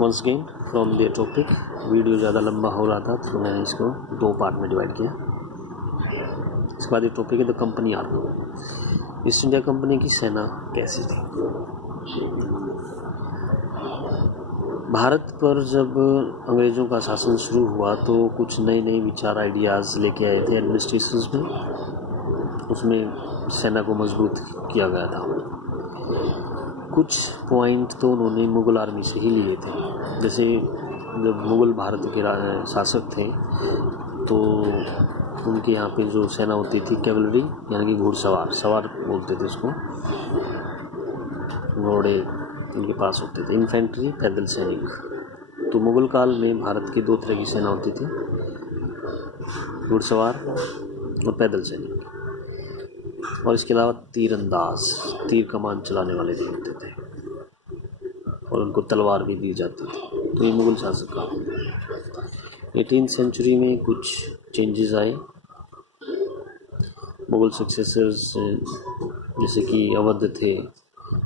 Once again from the topic. Video ज़्यादा लंबा हो रहा था तो मैंने इसको 2 पार्ट में डिवाइड किया। इसके बाद ये टॉपिक है the company army. East India company की सेना कैसी थी? भारत पर जब अंग्रेज़ों का शासन शुरू हुआ तो कुछ नए नए विचार आइडियाज़ लेके आए थे एडमिनिस्ट्रेशंस में। उसमें सेना को मजबूत किया गया था। कुछ पॉइंट तो उन्होंने मुग़ल आर्मी से ही लिए थे। जैसे जब मुग़ल भारत के शासक थे तो उनके यहाँ पे जो सेना होती थी कैवलरी यानी कि घुड़सवार बोलते थे उसको, घोड़े उनके पास होते थे। इन्फेंट्री पैदल सैनिक। तो मुग़ल काल में भारत की 2 तरह की सेना होती थी, घुड़सवार और पैदल सैनिक। और इसके अलावा तीरंदाज, तीर कमान चलाने वाले भी होते थे और उनको तलवार भी दी जाती थी। तो ये मुग़ल शासक का 18वीं सेंचुरी में कुछ चेंजेस आए। मुग़ल सक्सेसर्स जैसे कि अवध थे,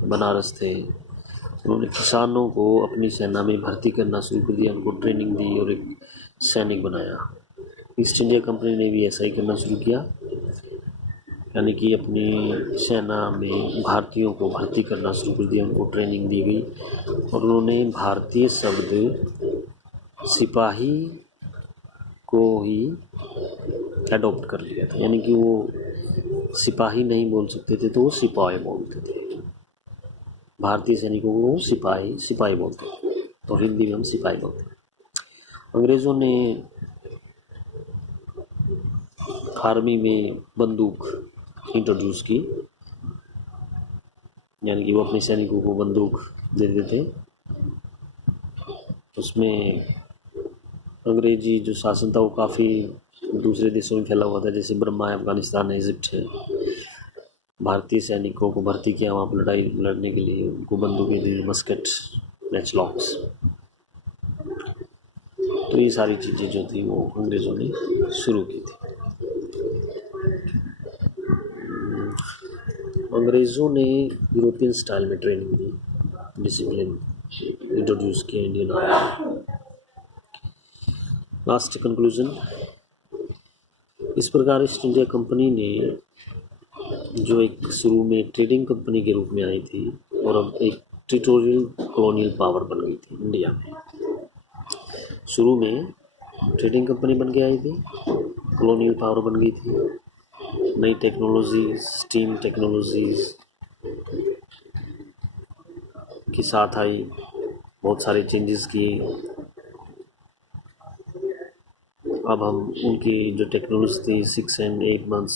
बनारस थे, उन्होंने किसानों को अपनी सेना में भर्ती करना शुरू कर दिया, उनको ट्रेनिंग दी और एक सैनिक बनाया। ईस्ट इंडिया कंपनी ने भी ऐसा ही करना शुरू किया, यानी कि अपनी सेना में भारतीयों को भर्ती करना शुरू कर दिया, उनको ट्रेनिंग दी गई और उन्होंने भारतीय शब्द सिपाही को ही एडॉप्ट कर लिया था। यानी कि वो सिपाही नहीं बोल सकते थे तो वो सिपाही बोलते थे। भारतीय सैनिकों को सिपाही बोलते थे, तो हिंदी में हम सिपाही बोलते हैं। अंग्रेज़ों ने आर्मी में बंदूक इंट्रोड्यूस की, यानी कि वो अपने सैनिकों को बंदूक देते थे। उसमें अंग्रेजी जो शासन था वो काफ़ी दूसरे देशों में फैला हुआ था, जैसे बर्मा है, अफ़गानिस्तान है, इजिप्ट है। भारतीय सैनिकों को भर्ती किया वहाँ पर लड़ाई लड़ने के लिए, उनको बंदूकें दी, मस्केट, मैचलॉक्स। तो ये सारी चीज़ें जो थी वो अंग्रेज़ों ने शुरू की थी। अंग्रेज़ों ने यूरोपियन स्टाइल में ट्रेनिंग दी, डिसिप्लिन इंट्रोड्यूस किया इंडियन आर्मी। लास्ट कंक्लूजन, इस प्रकार ईस्ट इंडिया कंपनी ने जो एक शुरू में ट्रेडिंग कंपनी के रूप में आई थी और अब एक टेरिटोरियल कॉलोनियल पावर बन गई थी इंडिया में। शुरू में ट्रेडिंग कंपनी बन के आई थी, कॉलोनियल पावर बन गई थी, नई टेक्नोलॉजी, स्टीम टेक्नोलॉजीज़ के साथ आई, बहुत सारे चेंजेस किए। अब हम उनकी जो टेक्नोलॉजी थी 6 and 8 months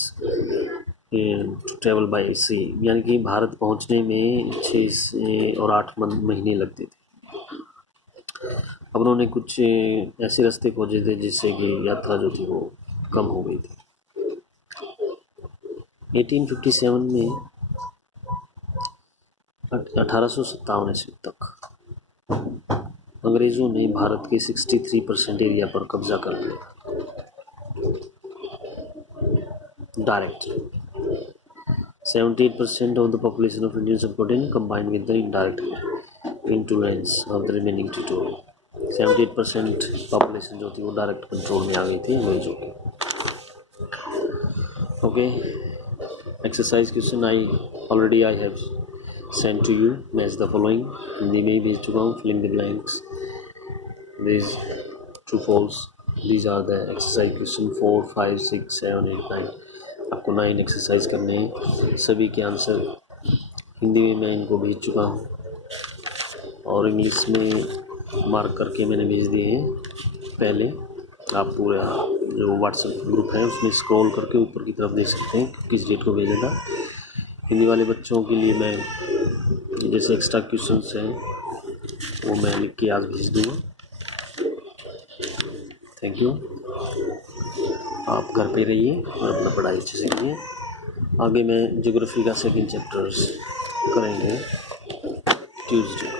to travel by sea, यानी कि भारत पहुंचने में 6 और 8 महीने लगते थे। अब उन्होंने कुछ ऐसे रास्ते खोजे थे जिससे कि यात्रा जो थी वो कम हो गई थी। 1857 में 1857 ईस्वी तक अंग्रेज़ों ने भारत के 63% एरिया पर कब्जा कर लिया direct. 78% of the population of Indian subcontinent combined with the indirect influence of the remaining territory। 78% population जो थी वो डायरेक्ट कंट्रोल में आ गई थी अंग्रेजों की। Okay, exercise question already I have send to you. Match the following, Hindi में ही भेज चुका हूँ। Filling the blanks, this true false, these are the exercise question 4, 5, 6, 7, 8, 9। आपको 9 एक्सरसाइज करने हैं, सभी के आंसर हिंदी में मैं इनको भेज चुका हूँ और इंग्लिश में मार्क करके मैंने भेज दिए हैं पहले। आप पूरा जो व्हाट्सएप ग्रुप है उसमें स्क्रॉल करके ऊपर की तरफ देख सकते हैं किस डेट को भेजा था। हिंदी वाले बच्चों के लिए मैं जैसे एक्स्ट्रा क्वेश्चंस हैं वो मैं लिख के आज भेज दूँगा। Thank you. आप घर पे रहिए और अपना पढ़ाई अच्छे से करिए। आगे मैं ज्योग्राफी का 2nd चैप्टर्स करेंगे ट्यूसडे।